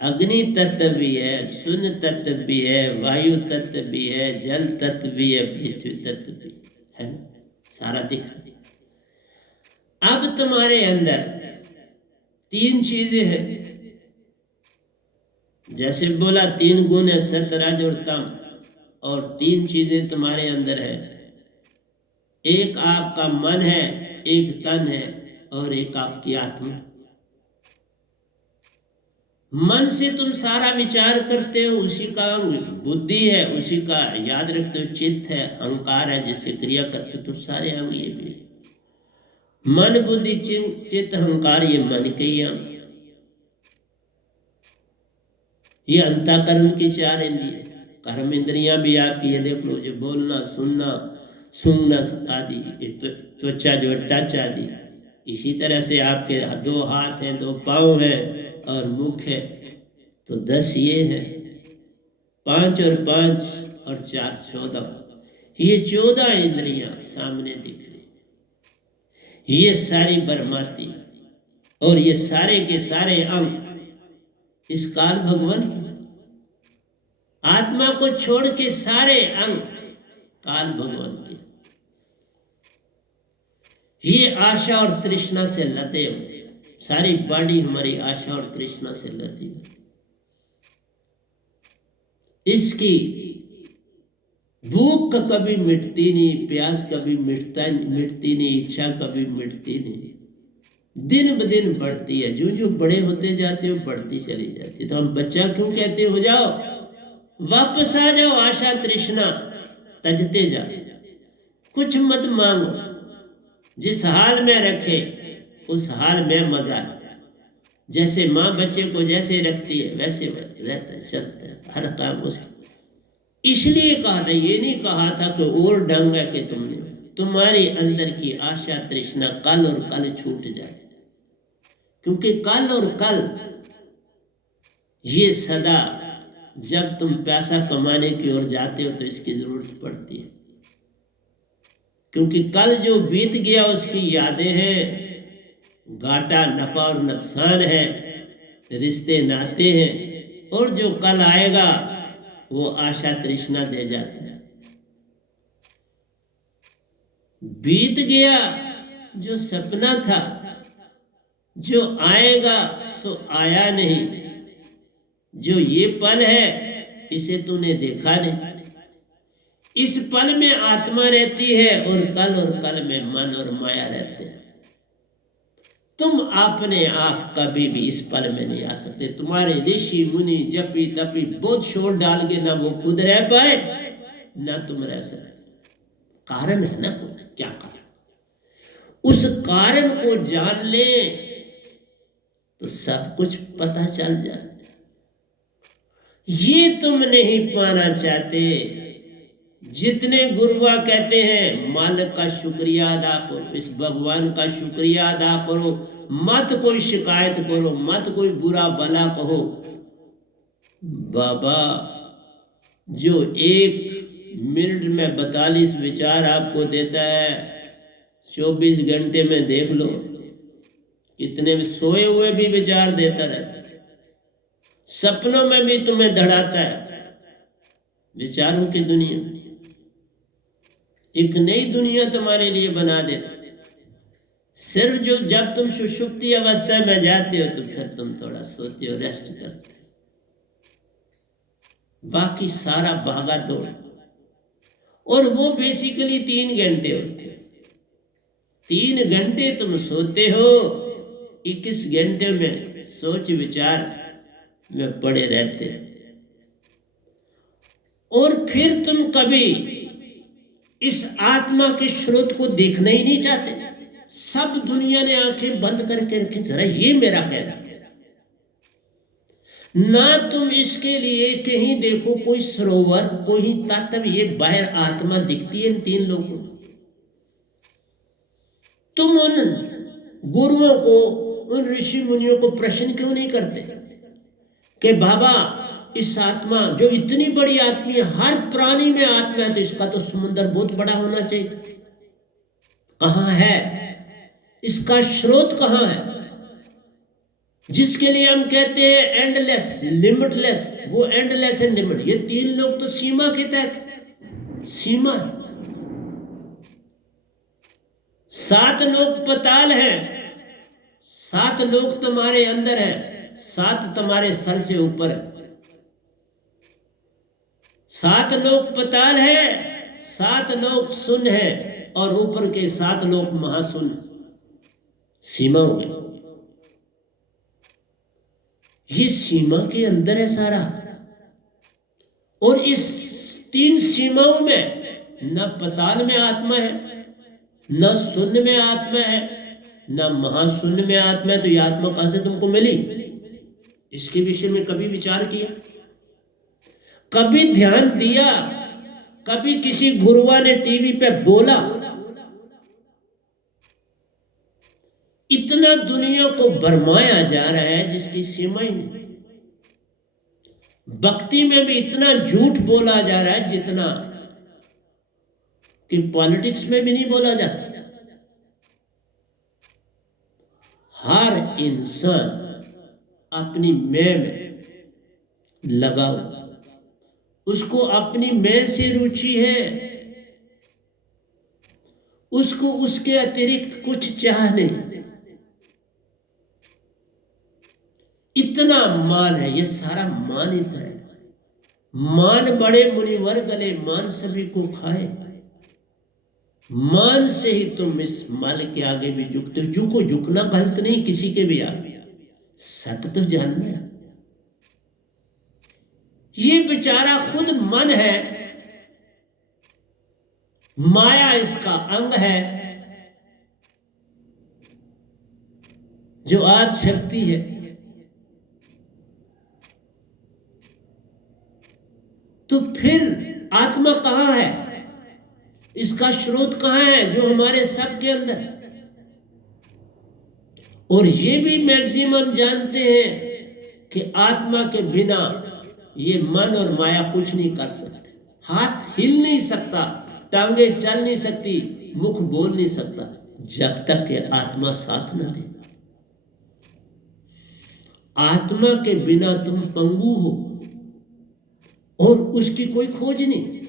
अग्नि तत्व भी है, सुन तत्व भी है, वायु तत्व भी है, जल तत्व भी है, पृथ्वी तत्व भी है ना, सारा दिख रहा है। अब तुम्हारे अंदर 3 चीजें हैं, जैसे बोला 3 गुण है, सत्य रज और तम, और 3 चीजें तुम्हारे अंदर है। एक आपका मन है, एक तन है, और एक आपकी आत्मा। मन से तुम सारा विचार करते हो, उसी का बुद्धि है, उसी का याद रखते हो चित्त है, अहंकार है, जिससे क्रिया करते हो, तो सारे अंग ये भी है। मन बुद्धि चित्त अहंकार, ये मन के ही अंग, ये अंतःकरण की 4 इंद्रियां। कर्म इंद्रियां भी आपकी, ये देख लो, जो बोलना सुनना सूंघना आदि, त्वचा जो टच आदि। इसी तरह से आपके 2 हाथ हैं, 2 पाँव हैं और मुख है, तो 10 ये है, 5 और 5 और 4 14। ये 14 इंद्रियां सामने दिख रही, ये सारी बरमाती, और ये सारे के सारे अंग इस काल भगवान के। आत्मा को छोड़ के सारे अंग काल भगवान के। ये आशा और तृष्णा से लदे हुए, सारी बॉडी हमारी आशा और तृष्णा से लदी हुई। इसकी भूख कभी मिटती नहीं, प्यास कभी मिटती नहीं, इच्छा कभी मिटती नहीं, दिन ब दिन बढ़ती है। जो जो बड़े होते जाते हो बढ़ती चली जाती है। तो हम बच्चा क्यों कहते हो जाओ, वापस आ जाओ, आशा तृष्णा तजते जाओ, कुछ मत मांगो, जिस हाल में रखे उस हाल में मजा है। जैसे माँ बच्चे को जैसे रखती है वैसे रहता है, चलता है हर काम उसका। इसलिए कहा था, ये नहीं कहा था कि और ढंग है कि तुम्हारी अंदर की आशा तृष्णा कल और कल छूट जाए, क्योंकि कल और कल ये सदा, जब तुम पैसा कमाने की ओर जाते हो तो इसकी जरूरत पड़ती है, क्योंकि कल जो बीत गया उसकी यादें हैं, घाटा नफा और नुकसान है, रिश्ते नाते हैं, और जो कल आएगा वो आशा तृष्णा दे जाता है। बीत गया जो सपना था, जो आएगा सो आया नहीं, जो ये पल है इसे तूने देखा नहीं। इस पल में आत्मा रहती है और कल में मन और माया रहते हैं। तुम अपने आप कभी भी इस पल में नहीं आ सकते। तुम्हारे ऋषि मुनि जपी तपी बहुत शोर डाल के ना वो खुद रह पाए ना तुम रह सके। कारण है ना, क्या कारण? उस कारण को जान ले तो सब कुछ पता चल जाता है। ये तुम नहीं पाना चाहते। जितने गुरुआ कहते हैं मालिक का शुक्रिया अदा करो, इस भगवान का शुक्रिया अदा करो, मत कोई शिकायत करो, मत कोई बुरा भला कहो। बाबा जो 1 मिनट में 42 विचार आपको देता है, 24 घंटे में देख लो कितने में सोए हुए भी विचार देता रहता है, सपनों में भी तुम्हें धड़ाता है। विचारों की दुनिया, एक नई दुनिया तुम्हारे लिए बना देता। सिर्फ जो जब तुम सुषुप्ति अवस्था में जाते हो तो फिर तुम थोड़ा सोते हो, रेस्ट करते हो, बाकी सारा भागा दौड़। और वो बेसिकली 3 घंटे होते हैं। 3 घंटे तुम सोते हो, 21 घंटे में सोच विचार में पड़े रहते हो। और फिर तुम कभी इस आत्मा के स्रोत को देखना ही नहीं चाहते। सब दुनिया ने आंखें बंद करके रखी, जरा ये मेरा कहना ना, तुम इसके लिए कहीं देखो कोई सरोवर, कोई तत्व, ये बाहर आत्मा दिखती है इन 3 लोगों को। तुम उन गुरुओं को, उन ऋषि मुनियों को प्रश्न क्यों नहीं करते कि बाबा इस आत्मा जो इतनी बड़ी आत्मा है, हर प्राणी में आत्मा है, तो इसका तो समुद्र बहुत बड़ा होना चाहिए, कहां है? इसका स्रोत कहां है? जिसके लिए हम कहते हैं एंडलेस, लिमिटलेस, वो एंडलेस एंड लिमिट, ये 3 लोग तो सीमा के तहत, सीमा। 7 लोग पताल है, 7 लोग तुम्हारे अंदर है, 7 तुम्हारे सर से ऊपर है। 7 लोग पताल है, 7 लोग सुन है, और ऊपर के 7 लोग महासुन, सीमा हो गई। ये सीमा के अंदर है सारा। और इस 3 सीमाओं में न पताल में आत्मा है, न शून्य में आत्मा है, न महाशून्य में आत्मा है। तो ये आत्मा कहां से तुमको मिली? इसके विषय में कभी विचार किया? कभी ध्यान दिया? कभी किसी गुरुआ ने टीवी पे बोला? इतना दुनिया को भरमाया जा रहा है जिसकी सीमा ही नहीं। भक्ति में भी इतना झूठ बोला जा रहा है जितना कि पॉलिटिक्स में भी नहीं बोला जाता। हर इंसान अपनी मैं में लगा, उसको अपनी मैं से रुचि है, उसको उसके अतिरिक्त कुछ चाह नहीं। इतना मान है, ये सारा मान इतना है। मान बड़े मुनिवर गले, मान सभी को खाए। मान से ही तुम इस माल के आगे भी झुकते हो। झुको, झुकना गलत नहीं किसी के भी आगे, सत्य तो जानना है। ये बेचारा खुद मन है, माया इसका अंग है, जो आज शक्ति है। तो फिर आत्मा कहां है? इसका स्रोत कहां है जो हमारे सबके अंदर है? और ये भी मैक्सिमम जानते हैं कि आत्मा के बिना ये मन और माया कुछ नहीं कर सकते। हाथ हिल नहीं सकता, टांगे चल नहीं सकती, मुख बोल नहीं सकता, जब तक कि आत्मा साथ न दे। आत्मा के बिना तुम पंगु हो, और उसकी कोई खोज नहीं,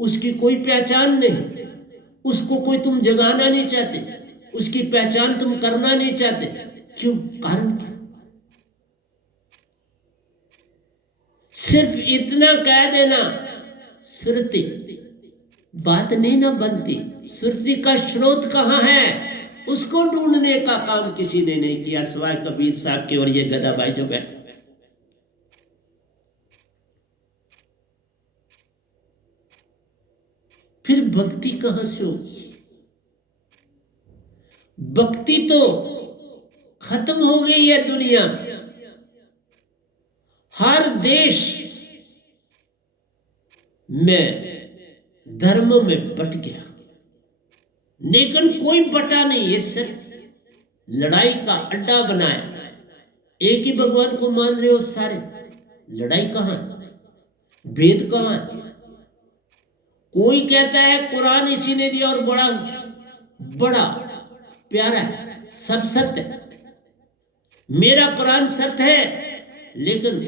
उसकी कोई पहचान नहीं, उसको कोई तुम जगाना नहीं चाहते, उसकी पहचान तुम करना नहीं चाहते। क्यों? कारण क्या? सिर्फ इतना कह देना श्रुति, बात नहीं ना बनती। श्रुति का स्रोत कहां है, उसको ढूंढने का काम किसी ने नहीं किया सिवाय कबीर साहब के और ये गदा भाई जो बैठे। फिर भक्ति कहां से होगी? भक्ति तो खत्म हो गई है दुनिया में। हर देश में धर्म में बट गया, लेकिन कोई बटा नहीं। ये सिर्फ लड़ाई का अड्डा बनाया। एक ही भगवान को मान रहे हो सारे, लड़ाई कहां? भेद कहां? कोई कहता है कुरान इसी ने दिया और बड़ा बड़ा प्यारा है, सब सत्य है। मेरा कुरान सत्य है, लेकिन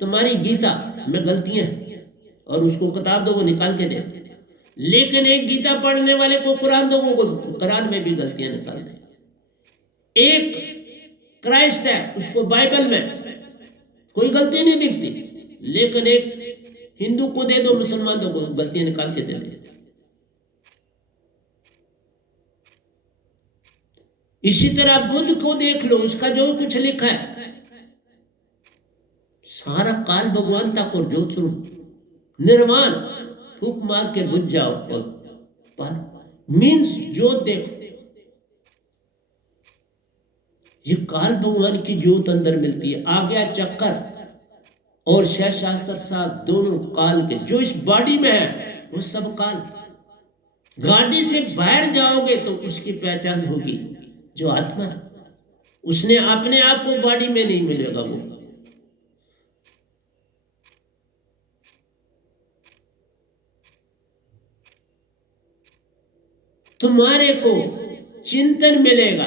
तुम्हारी गीता में गलतियां हैं, और उसको किताब दो वो निकाल के दे। लेकिन एक गीता पढ़ने वाले को कुरान दो, वो कुरान में भी गलतियां निकाल दे। एक क्राइस्ट है, उसको बाइबल में कोई गलती नहीं दिखती, लेकिन एक हिंदू को दे दो, मुसलमान को गलतियां निकाल के दे दे। इसी तरह बुद्ध को देख लो, उसका जो कुछ लिखा है सारा काल भगवान तक और ज्योत स्वरूप निर्वाण, फूक मार के बुझ जाओ और पाल मीन्स ज्योत देखो, ये काल भगवान की ज्योत अंदर मिलती है। आ गया चक्कर और शह शास्त्र साथ दोनों काल के, जो इस बॉडी में है वो सब काल। गाड़ी से बाहर जाओगे तो उसकी पहचान होगी जो आत्मा है, उसने अपने आप को बॉडी में नहीं मिलेगा। वो तुम्हारे को चिंतन मिलेगा,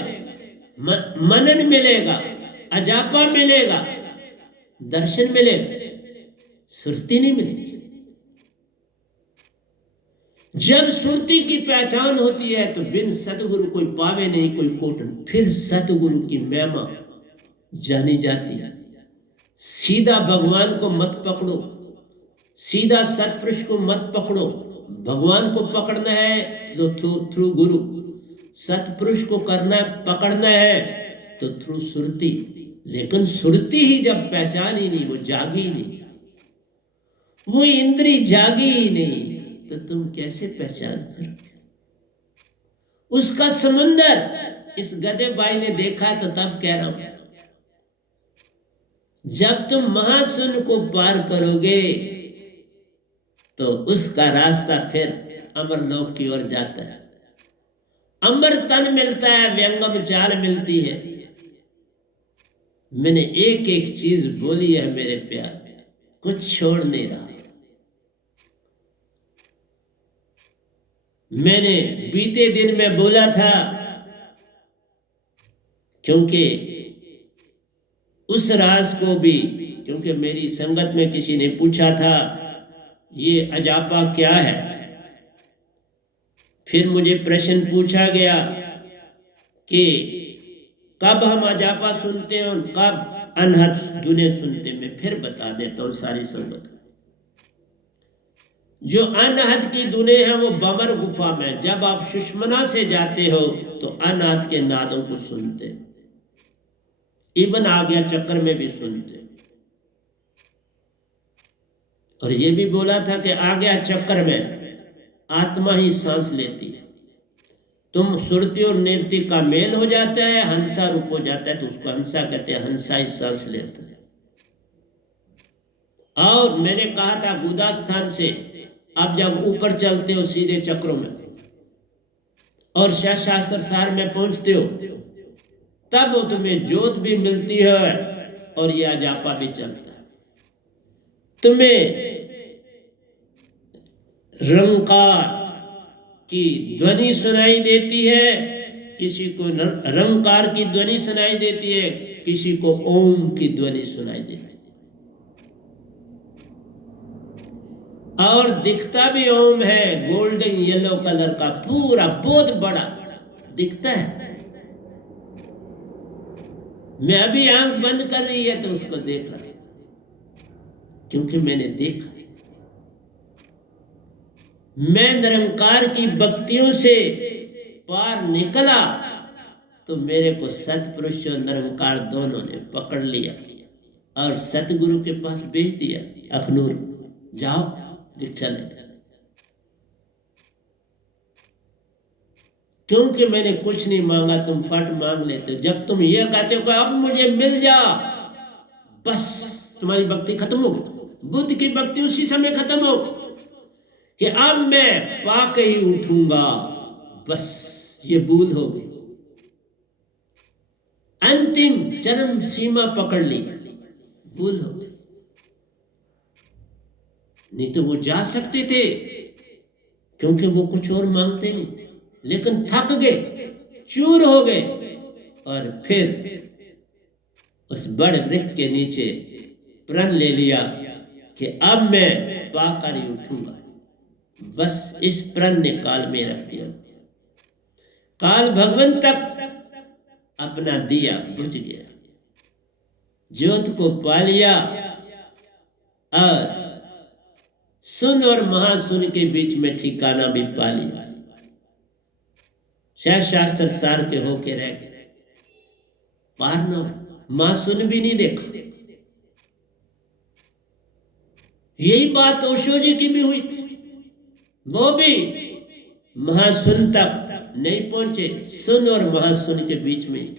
मनन मिलेगा, अजापा मिलेगा, दर्शन मिलेगा, सुरती नहीं मिलेगी। जब सुरती की पहचान होती है तो बिन सतगुरु कोई पावे नहीं कोई कोटन, फिर सतगुरु की महिमा जानी जाती है। सीधा भगवान को मत पकड़ो, सीधा सतपुरुष को मत पकड़ो। भगवान को पकड़ना है तो थ्रू गुरु, सतपुरुष को करना पकड़ना है तो थ्रू सुरती। लेकिन सुरती ही जब पहचान ही नहीं, वो जागी ही नहीं, वो इंद्री जागी ही नहीं, तो तुम कैसे पहचान करोगे? उसका समंदर इस गधे भाई ने देखा तो तब कह रहा हूं, जब तुम महाशून्य को पार करोगे तो उसका रास्ता फिर अमरलोक की ओर जाता है। अमर तन मिलता है, व्यंगम चाल मिलती है। मैंने एक एक चीज बोली है मेरे प्यार, कुछ छोड़ नहीं रहा। मैंने बीते दिन में बोला था, क्योंकि उस राज को भी, क्योंकि मेरी संगत में किसी ने पूछा था ये अजापा क्या है, फिर मुझे प्रश्न पूछा गया कि कब हम अजापा सुनते हैं और कब अनहद दुने सुनते हैं। मैं फिर बता देता हूँ सारी संगत। जो अनहद की दुने हैं वो बमर गुफा में, जब आप सुषमना से जाते हो तो अनहद के नादों को सुनते, इवन आ गया चक्कर में भी सुनते। और ये भी बोला था कि आ गया चक्कर में आत्मा ही सांस लेती है। तुम सुरती और निर्ति का मेल हो जाता है, हंसा रूप हो जाता है तो उसको हंसा कहते हैं, हंसा ही सांस लेता है। और मैंने कहा था गुदा स्थान से अब जब ऊपर चलते हो सीधे चक्रों में और शास्त्र सार में पहुंचते हो, तब वो तुम्हें ज्योत भी मिलती है और यह अजापा भी चलता है। तुम्हें रंकार की ध्वनि सुनाई देती है, किसी को रंकार की ध्वनि सुनाई देती है, किसी को ओम की ध्वनि सुनाई देती है। और दिखता भी ओम है, गोल्डन येलो कलर का, पूरा बहुत बड़ा दिखता है। मैं अभी आंख बंद कर रही है तो उसको देख रहा, क्योंकि मैंने देखा। मैं निरंकार की भक्तियों से पार निकला तो मेरे को सतपुरुष और निरंकार दोनों ने पकड़ लिया और सतगुरु के पास भेज दिया, अखनूर जाओ दीक्षा लेकर। क्योंकि मैंने कुछ नहीं मांगा, तुम फट मांग लेते हो। जब तुम ये कहते हो कि अब मुझे मिल जा, बस तुम्हारी भक्ति खत्म हो गई। बुद्ध की भक्ति उसी समय खत्म हो कि अब मैं पाके ही उठूंगा, बस ये भूल हो गई। अंतिम चरम सीमा पकड़ ली, भूल हो गई। नहीं तो वो जा सकते थे, क्योंकि वो कुछ और मांगते नहीं थे, लेकिन थक गए, चूर हो गए और फिर उस बड़ वृक्ष के नीचे प्रण ले लिया कि अब मैं पाकर ही उठूंगा। बस इस प्रण ने काल में रख दिया। काल भगवान तक अपना दिया बुझ गया, ज्योत को पा लिया और सुन और महासुन के बीच में ठिकाना भी पा लिया। शास्त्र सार के होके रह गए। पार ना हो, मासून भी नहीं देखा। यही बात ओशो जी की भी हुई थी, वो भी महाशून्य तक नहीं पहुंचे, शून्य और महाशून्य के बीच में।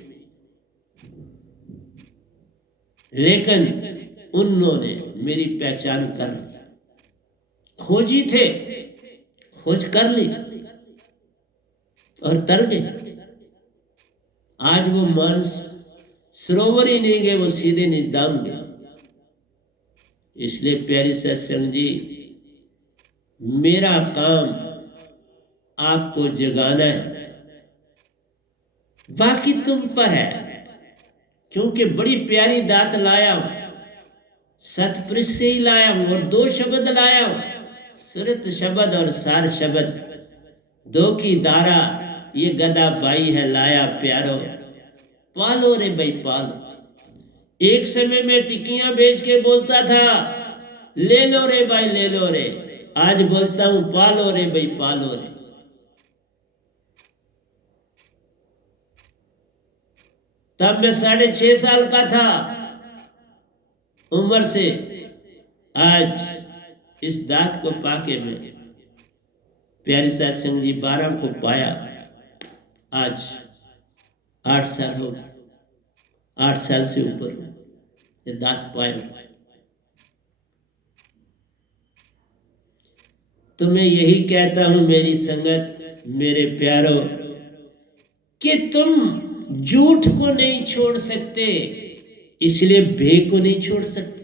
लेकिन उन्होंने मेरी पहचान कर ली, खोजी थे, खोज कर ली और तर गए। आज वो मानस सरोवर ही नहीं गए, वो सीधे निजधाम गए। इसलिए प्यारी सत्संग जी, मेरा काम आपको जगाना है, बाकी तुम पर है। क्योंकि बड़ी प्यारी दात लाया हूं, सतपुरुष से ही लाया हूं, और दो शब्द लाया हूं, सुरत शब्द और सार शब्द, दो की धारा ये गदा भाई है लाया प्यारो, पालो रे भाई पालो। एक समय में टिक्कियां बेच के बोलता था ले लो रे भाई ले लो रे, आज बोलता हूं पालो रे भाई पालो रे। तब मैं 6.5 साल का था उम्र से, आज इस दात को पाके मैं प्यारी सत्संग जी 12 को पाया, आज 8 साल हो गए, 8 साल से ऊपर ये दात पाया। तो मैं यही कहता हूं मेरी संगत, मेरे प्यारों, कि तुम झूठ को नहीं छोड़ सकते, इसलिए भे को नहीं छोड़ सकते।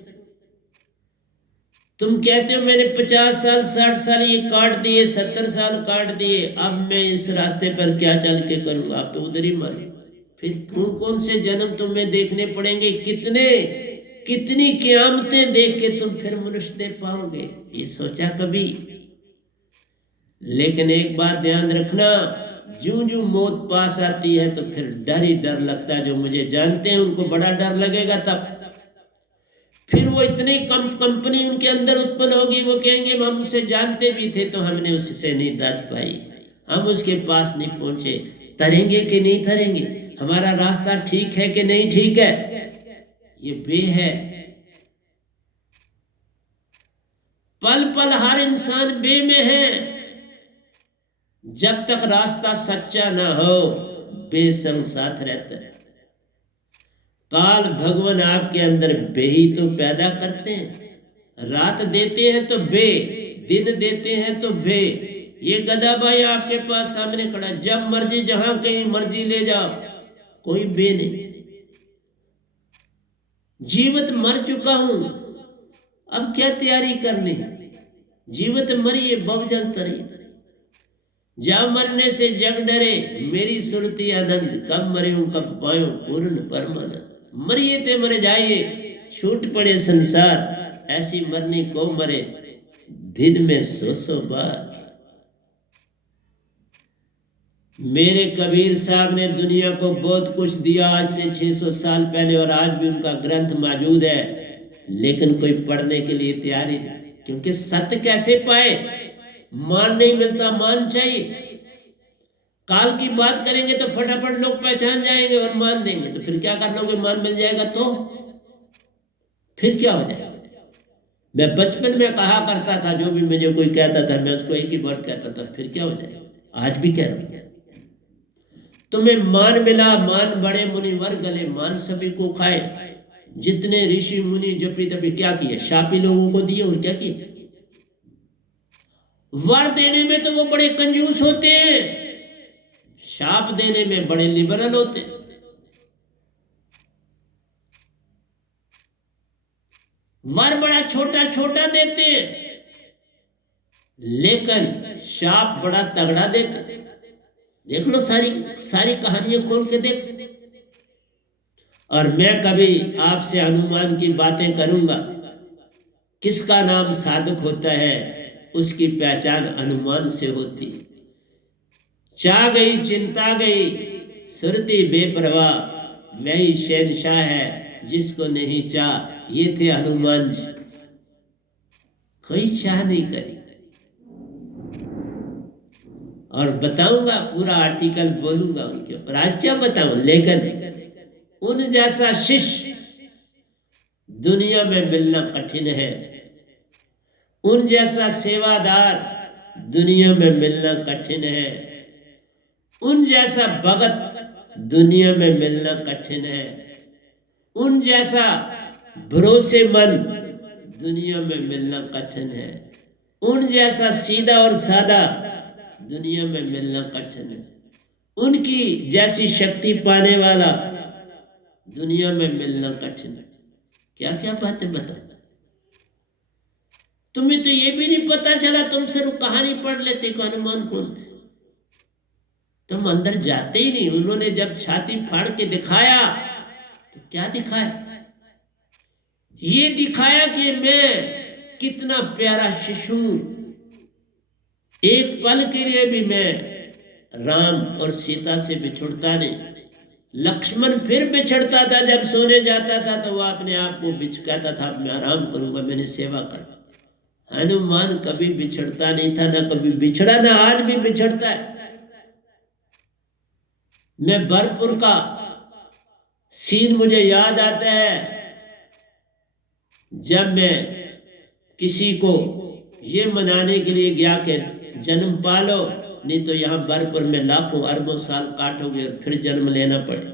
तुम कहते हो मैंने 50 साल 60 साल ये काट दिए, 70 साल काट दिए, अब मैं इस रास्ते पर क्या चल के करूंगा, अब तो उधर ही मर। फिर कौन कौन से जन्म तुम्हें देखने पड़ेंगे, कितनी क़यामतें देख के तुम फिर मनुष्य दे पाओगे, ये सोचा कभी? लेकिन एक बात ध्यान रखना, जूं जूं मौत पास आती है तो फिर डर ही डर लगता है। जो मुझे जानते हैं उनको बड़ा डर लगेगा, तब फिर वो इतनी कम कंपनी उनके अंदर उत्पन्न होगी, वो कहेंगे हम उसे जानते भी थे तो हमने उससे नहीं दाद पाई, हम उसके पास नहीं पहुंचे। तरेंगे कि नहीं तरेंगे, हमारा रास्ता ठीक है कि नहीं ठीक है, ये बे है। पल पल हर इंसान बे में है। जब तक रास्ता सच्चा ना हो, बेसंग साथ रहता है। काल भगवान आपके अंदर बे ही तो पैदा करते हैं, रात देते हैं तो बे, दिन देते हैं तो बे। ये गधा भाई आपके पास सामने खड़ा, जब मर्जी जहां कहीं मर्जी ले जाओ, कोई बे नहीं। जीवित मर चुका हूं, अब क्या तैयारी करनी, जीवित मरिए बहुजल तरी। जा मरने से जग डरे, मेरी सुरती आनंद, कब मरे हूं कब पायो पूर्ण परमानंद। मरिए ते मरे जाइए, छूट पड़े संसार, ऐसी मरनी को मरे, दिन में 100 बार। मेरे कबीर साहब ने दुनिया को बहुत कुछ दिया आज से 600 साल पहले, और आज भी उनका ग्रंथ मौजूद है, लेकिन कोई पढ़ने के लिए तैयार ही नहीं। क्योंकि सत्य कैसे पाए, मान नहीं मिलता, मान चाहिए। काल की बात करेंगे तो फटाफट लोग पहचान जाएंगे और मान देंगे, तो फिर क्या कर लोगे, मान मिल जाएगा तो फिर क्या हो जाएगा। मैं बचपन में कहा करता था, जो भी मुझे कोई कहता था मैं उसको एक ही वर्ड कहता था, फिर क्या हो जाएगा। आज भी कह रहा हूं, तुम्हें मान मिला, मान बड़े मुनिवर गले, मान सभी को खाए। जितने ऋषि मुनि जपी तपी क्या किए, शापी लोगों को दिए, और क्या किए। वर देने में तो वो बड़े कंजूस होते हैं, शाप देने में बड़े लिबरल होते हैं। वर बड़ा छोटा छोटा देते हैं, लेकिन शाप बड़ा तगड़ा देते। देख लो, सारी कहानियां खोल के देख। और मैं कभी आपसे हनुमान की बातें करूंगा, किसका नाम साधक होता है, उसकी पहचान हनुमान से होती। चाह गई चिंता गई, सुरती बेपरवाह, वही शहंशाह है जिसको नहीं चाह। ये थे हनुमान जी, कोई चाह नहीं करी। और बताऊंगा, पूरा आर्टिकल बोलूंगा उनके ऊपर, आज क्या बताऊं, लेकिन उन जैसा शिष्य दुनिया में मिलना कठिन है, उन जैसा सेवादार दुनिया में मिलना कठिन है, उन जैसा भगत दुनिया में मिलना कठिन है, उन जैसा भरोसेमंद दुनिया में मिलना कठिन है, उन जैसा सीधा और सादा दुनिया में मिलना कठिन है, उनकी जैसी शक्ति पाने वाला दुनिया में मिलना कठिन है। क्या क्या बातें बता, तुम्हें तो ये भी नहीं पता चला, तुम सिर्फ कहानी पढ़ लेते कि हनुमान कौन थे, तुम अंदर जाते ही नहीं। उन्होंने जब छाती फाड़ के दिखाया तो क्या दिखाया? ये दिखाया कि मैं कितना प्यारा शिशु, एक पल के लिए भी मैं राम और सीता से बिछुड़ता नहीं। लक्ष्मण फिर बिछड़ता था, जब सोने जाता था तो वह अपने आप को कहता था मैं आराम करूंगा, मैंने सेवा कर। हनुमान कभी बिछड़ता नहीं था, ना कभी बिछड़ा, ना आज भी बिछड़ता है। मैं भरपूर का सीन मुझे याद आता है, जब मैं किसी को ये मनाने के लिए गया कि जन्म पालो, नहीं तो यहाँ भरपूर में लाखों अरबों साल काटोगे और फिर जन्म लेना पड़े।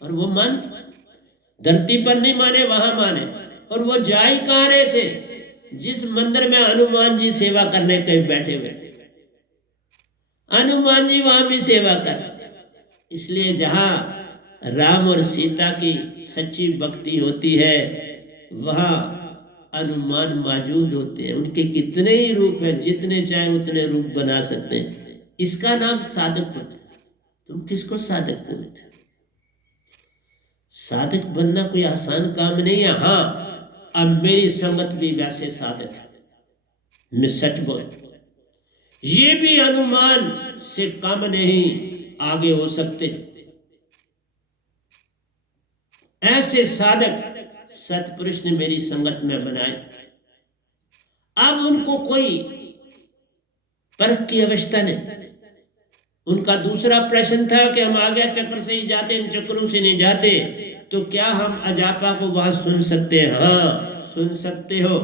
और वो मान, धरती पर नहीं माने, वहां माने। और वो जा ही कहाँ रहे थे? जिस मंदिर में हनुमान जी सेवा करने कहीं बैठे हुए थे, हनुमान जी वहां भी सेवा कर। इसलिए जहां राम और सीता की सच्ची भक्ति होती है, वहां हनुमान मौजूद होते हैं। उनके कितने ही रूप हैं, जितने चाहे उतने रूप बना सकते हैं। इसका नाम साधक होता है। तुम किसको साधक बोलते हो? साधक बनना कोई आसान काम नहीं है। हाँ, अब मेरी संगत भी वैसे साधक है, मैं सच बोलता हूं। ये भी हनुमान से कम नहीं आगे हो सकते। ऐसे साधक सतपुरुष ने मेरी संगत में बनाए। अब उनको कोई परख की अवस्था नहीं। उनका दूसरा प्रश्न था कि हम आज्ञा चक्र से ही जाते, इन चक्रों से नहीं जाते, तो क्या हम अजापा को वहां सुन सकते हैं? हाँ, सुन सकते हो।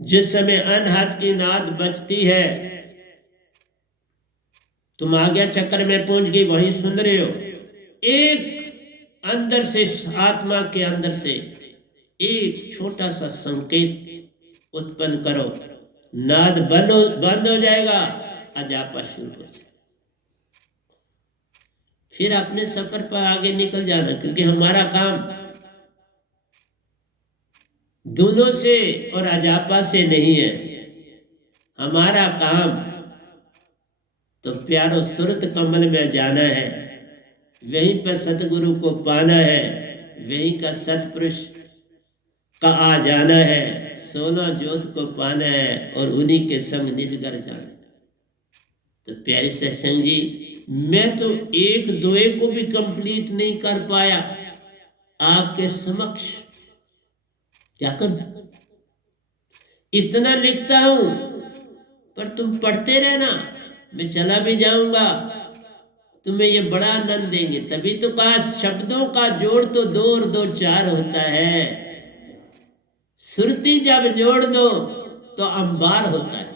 जिस समय अनहद की नाद बजती है, तुम आज्ञा चक्र में पहुंच गई, वहीं सुन रहे हो। एक अंदर से, आत्मा के अंदर से एक छोटा सा संकेत उत्पन्न करो, नाद बंद हो जाएगा, अजापा शुरू हो जाएगा। फिर अपने सफर पर आगे निकल जाना, क्योंकि हमारा काम दोनों से और अजापा से नहीं है। हमारा काम तो प्यारो सुरत कमल में जाना है, वहीं पर सतगुरु को पाना है, वहीं का सतपुरुष का आ जाना है, सोना जोत को पाना है और उन्हीं के संग निज घर जाना। तो प्यारे सत्संग जी, मैं तो एक दोए को भी कंप्लीट नहीं कर पाया आपके समक्ष, क्या करूं? इतना लिखता हूं, पर तुम पढ़ते रहना, मैं चला भी जाऊंगा, तुम्हें ये बड़ा आनंद देंगे। तभी तो कहा शब्दों का जोड़ तो 2 और 2 4 होता है, सुरती जब जोड़ दो तो अंबार होता है।